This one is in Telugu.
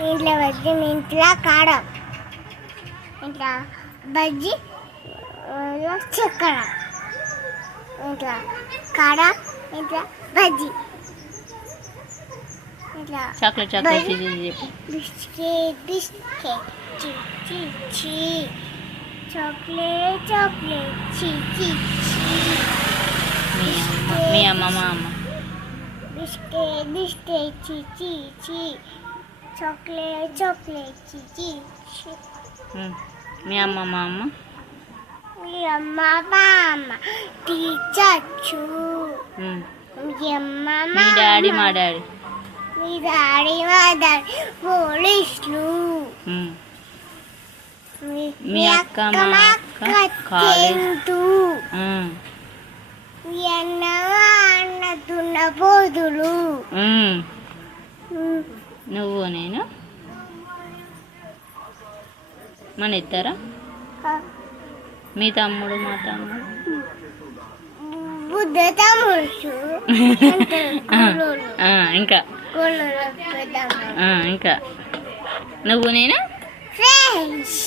ఇంట్లో బజ్జీ ఇంట్లో కారం ఇంట్లో బజ్జీ చక్కెర ఇంట్లో కారం ఇంట్లో బజ్జీ ఇంట్లో చాక్లెట్ చెప్పు. బిస్కెట్ బిస్కెట్ చీ చీ చీ చాక్లెట్ చాక్లెట్ చీ చీ చీ మీ అమ్మ మా అమ్మ బిస్కెట్ బిస్కెట్ చీ చీ చీ చాక్లెట్ చాక్లెట్ చీ చీ చీ మీ అమ్మ మా అమ్మ మీ అమ్మ బామ్మ టీచర్ మీ అమ్మ మీ డాడీ మా డాడీ మీ డాడీ మా డాడీ పోలీసులు మీ అక్క మా అక్క కాలేజ్ మీ అన్న అన్న దున్నపోతులు నువ్వు నేను మన ఇద్దరా మీ తమ్ముడు మా తమ్ముడు బుద్ధ తమ్ముడు ఇంకా ఇంకా నువ్వు నేను ఫ్రెండ్స్